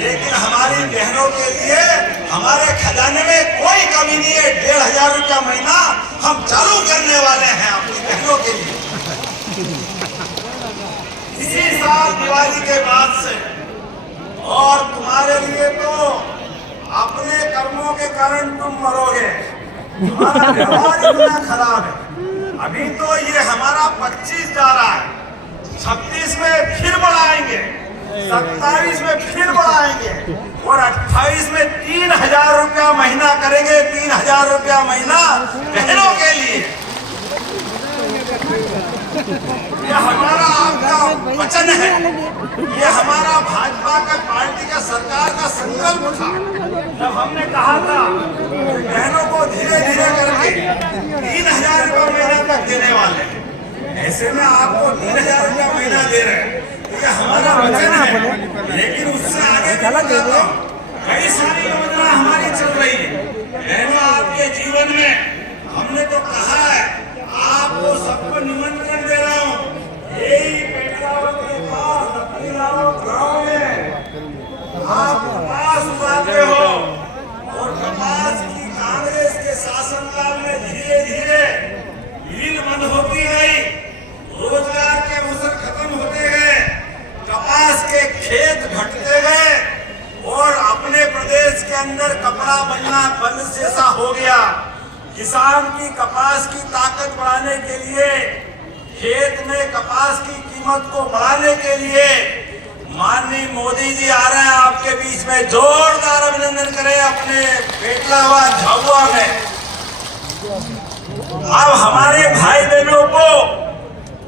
लेकिन हमारी बहनों के लिए हमारे खजाने में कोई कमी नहीं है। 1500 रुपया महीना हम चालू करने वाले हैं अपनी बहनों के लिए। इसी साल दिवाली के बाद से, और तुम्हारे लिए तो अपने कर्मों के कारण तुम मरोगे। तुम्हारा व्यवहार इतना खराब है। अभी तो ये हमारा 25 जा रहा है, 26 में फिर बढ़ाएंगे, 27 में फिर बढ़ाएंगे और 28 में 3000 रुपया महीना करेंगे। 3000 रुपया महीना बहनों के लिए। ये हमारा आपका वचन है, ये हमारा भाजपा का पार्टी का सरकार का संकल्प था। जब हमने कहा था बहनों को धीरे धीरे करके 3000 रुपया महीना तक देने वाले, ऐसे में आपको 3000 रुपया महीना दे रहे हैं, ये हमारा वचन है। लेकिन उससे आगे कई सारी योजना हमारी चल रही है। बहनों, आपके जीवन में हमने तो कहा है, आपको सबको निमंत्रण दे रहा हूँ। यही पेटलावत के पास गाँव में आप कपास उगाते हो और कपास की कांग्रेस के शासनकाल में धीरे धीरे नींद बंद होती गई, रोजगार के अवसर खत्म होते गए, कपास के खेत घटते गए और अपने प्रदेश के अंदर कपड़ा बनना बंद जैसा हो गया। किसान की कपास की ताकत बढ़ाने के लिए, खेत में कपास की कीमत को बढ़ाने के लिए माननीय मोदी जी आ रहे हैं आपके बीच में। जोरदार अभिनंदन करें अपने बेटला झाबुआ में। अब हमारे भाई बहनों को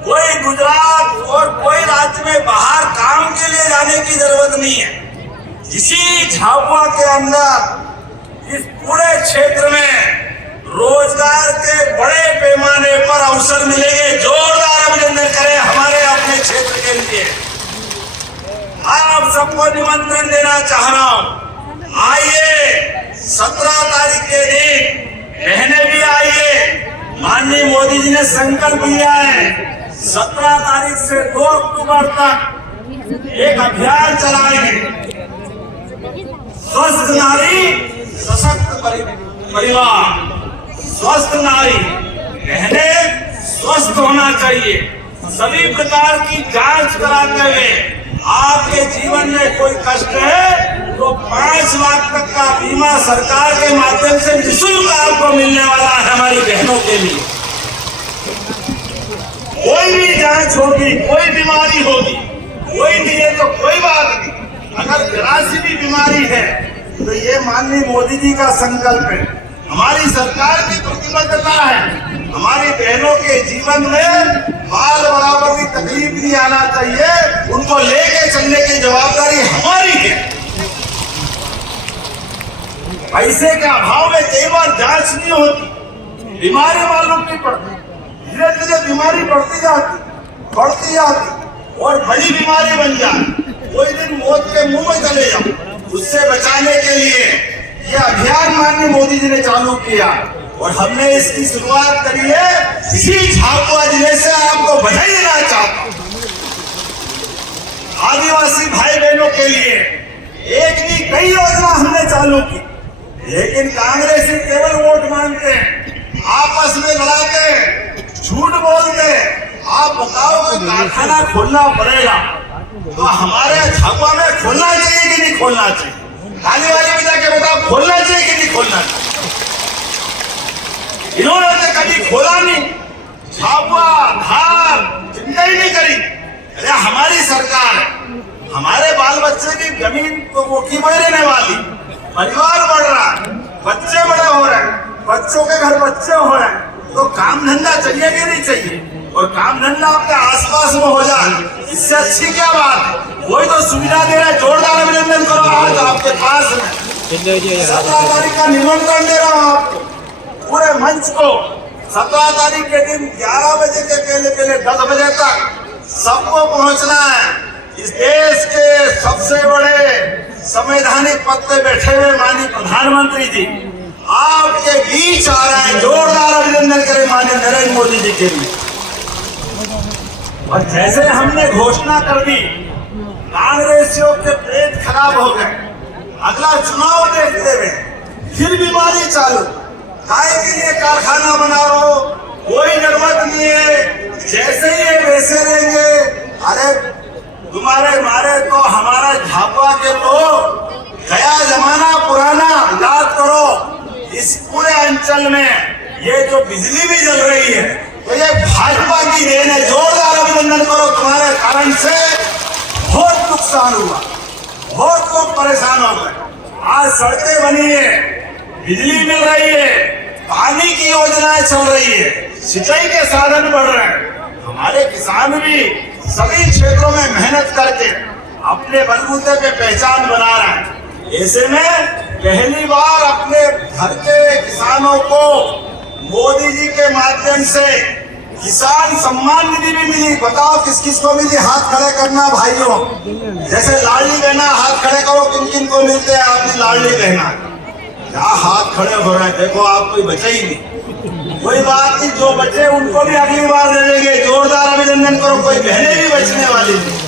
कोई गुजरात और कोई राज्य में बाहर काम के लिए जाने की जरूरत नहीं है। इसी झाबुआ के अंदर इस पूरे क्षेत्र में रोजगार के बड़े पैमाने पर अवसर मिलेंगे। जोरदार अभिनंदन करें हमारे अपने क्षेत्र के लिए। आप सबको निमंत्रण देना चाह रहा हूं, आइए 17 तारीख के दिन बहनें भी आइए। माननीय मोदी जी ने संकल्प लिया है 17 तारीख से 2 अक्टूबर तक एक अभियान चलाएंगे। स्वस्थ नारी सशक्त परिवार, स्वस्थ नारी, बहनें स्वस्थ होना चाहिए। सभी प्रकार की जांच कराते हुए, आपके जीवन में कोई कष्ट है तो 5 लाख तक का बीमा सरकार के माध्यम से निःशुल्क आपको मिलने वाला है हमारी बहनों के लिए। कोई भी जांच होगी, कोई बीमारी होगी, कोई नहीं है तो कोई बात नहीं, अगर जरा सी भी बीमारी है तो ये माननीय मोदी जी का संकल्प है, हमारी सरकार की प्रतिबद्धता है। हमारी बहनों के जीवन में बाल बराबर की तकलीफ नहीं आना चाहिए, उनको लेके चलने की जवाबदारी हमारी है। पैसे के अभाव में कई बार जांच नहीं होती, बीमारी मालूम नहीं पड़ती, धीरे धीरे बीमारी बढ़ती जाती और बड़ी बीमारी बन जाती, कोई दिन मौत के मुंह में चले जाओ। उससे बचाने के लिए ये अभियान माननीय मोदी जी ने चालू किया और हमने इसकी शुरुआत करी है। इसी झाबुआ जिले से आपको बधाई देना चाहता हूं। आदिवासी भाई बहनों के लिए एक नहीं कई योजना हमने चालू की, लेकिन कांग्रेसी केवल वोट मांगते हैं, आपस में लड़ाते हैं, झूठ बोलते हैं। आप बताओ कि कारखाना खोलना पड़ेगा तो हमारे झाबुआ में खोलना चाहिए कि नहीं खोलना चाहिए? खाली वाली में जाके बताओ, खोलना चाहिए कि नहीं खोलना चाहिए? इन्होंने तो कभी खोला नहीं, झाबुआ धार चिंता ही नहीं करी। अरे हमारी सरकार है, हमारे बाल बच्चे की जमीन तो मुट्ठी में रहने वाली, परिवार बढ़ रहा है, बच्चे बड़े हो रहे हैं, बच्चों के घर बच्चे हो रहे हैं, तो काम धंधा चाहिए कि नहीं चाहिए? और काम धंधा आपके आसपास में हो जाए, इससे अच्छी क्या बात है? वही तो सुविधा दे रहे। जोरदार अभिनंदन करो आज आपके पास में 17 तारीख का निमंत्रण दे रहा हूँ आपको, पूरे मंच को। 17 तारीख के दिन 11 बजे के पहले 10 बजे तक सबको पहुंचना है। इस देश के सबसे बड़े संवैधानिक पद पे बैठे हुए माननीय प्रधानमंत्री जी आपके बीच आ रहे हैं। जोरदार अभिनंदन करें माननीय नरेंद्र मोदी जी के लिए। और जैसे हमने घोषणा कर दी कांग्रेसियों के पेट खराब हो गए। अगला चुनाव देखते हुए फिर बीमारी चालू, काय के लिए कारखाना बना रहो, कोई जरूरत नहीं है, जैसे ही है वैसे रहेंगे। अरे तुम्हारे मारे तो हमारा झाबुआ के लोग गया जमाना पुराना याद करो। इस पूरे अंचल में ये जो बिजली भी जल रही है तो ये भाजपा की देन है। जोरदार अभिनंदन करो, तुम्हारे कारण से बहुत नुकसान हुआ, बहुत लोग परेशान हो गए। आज सड़कें बनी है, बिजली मिल रही है, पानी की योजनाएं चल रही है, सिंचाई के साधन बढ़ रहे हैं। हमारे किसान भी सभी क्षेत्रों में मेहनत करके अपने बलबूते पे पहचान बना रहे हैं। ऐसे में पहली बार अपने घर के किसानों को मोदी जी के माध्यम से किसान सम्मान निधि भी मिली। बताओ किस किस को मिली, हाथ खड़े करना भाइयों। जैसे लाडली बहना, हाथ खड़े करो, किन किन को मिलते हैं अपनी लाडली बहना। क्या हाथ खड़े हो रहे हैं, देखो आप कोई बचे ही नहीं। कोई बात नहीं, जो बचे उनको भी अगली बार दे देंगे। जोरदार अभिनंदन करो, कोई बहनें भी बचने वाली नहीं।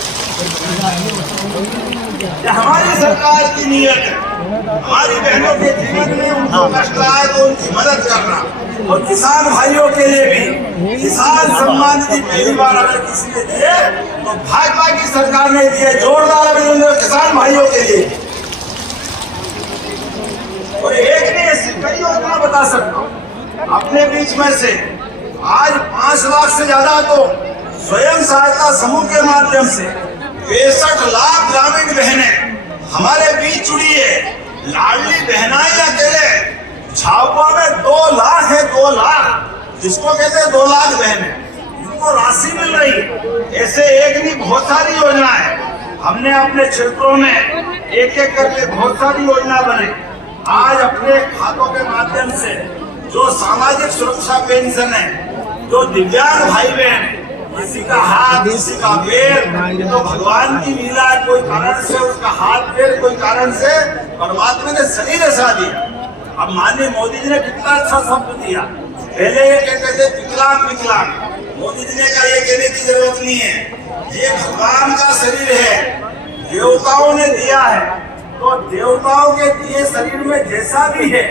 हमारी सरकार की नीयत है हमारी बहनों के जीवन में उनको कष्ट आए तो उनकी मदद करना। और किसान भाइयों के लिए भी किसान सम्मान निधि पहली बार अगर किसी ने दिए तो भाजपा की सरकार ने दिए। जोरदार अभिनंदन किसान भाइयों के लिए। और एक नहीं ऐसी कई योजना बता सकता हूँ अपने बीच में से। आज 5 लाख से ज्यादा तो स्वयं सहायता समूह के माध्यम से 65 लाख ग्रामीण बहनें हमारे बीच जुड़ी है। लाडली बहनाई अकेले झाबुआ में 2 लाख है, 2 लाख जिसको कहते हैं 2 लाख बहनें, उनको राशि मिल रही है। ऐसे एक नहीं बहुत सारी योजनाएं हमने अपने क्षेत्रों में एक एक करके बहुत सारी योजना बने। आज अपने खातों के माध्यम से जो सामाजिक सुरक्षा पेंशन है, जो दिव्यांग भाई बहन, किसी का हाथ किसी का पैर, तो भगवान की लीला है। कोई कारण से उसका हाथ पैर, कोई कारण से परमात्मा ने शरीर ऐसा दिया। अब माननीय मोदी जी ने कितना अच्छा शब्द दिया। पहले ये कहते थे विकलांग विकलांग, मोदी जी ने कहा ये कहने की जरूरत नहीं है, ये भगवान का शरीर है, देवताओं ने दिया है। तो देवताओं के दिए शरीर में जैसा भी है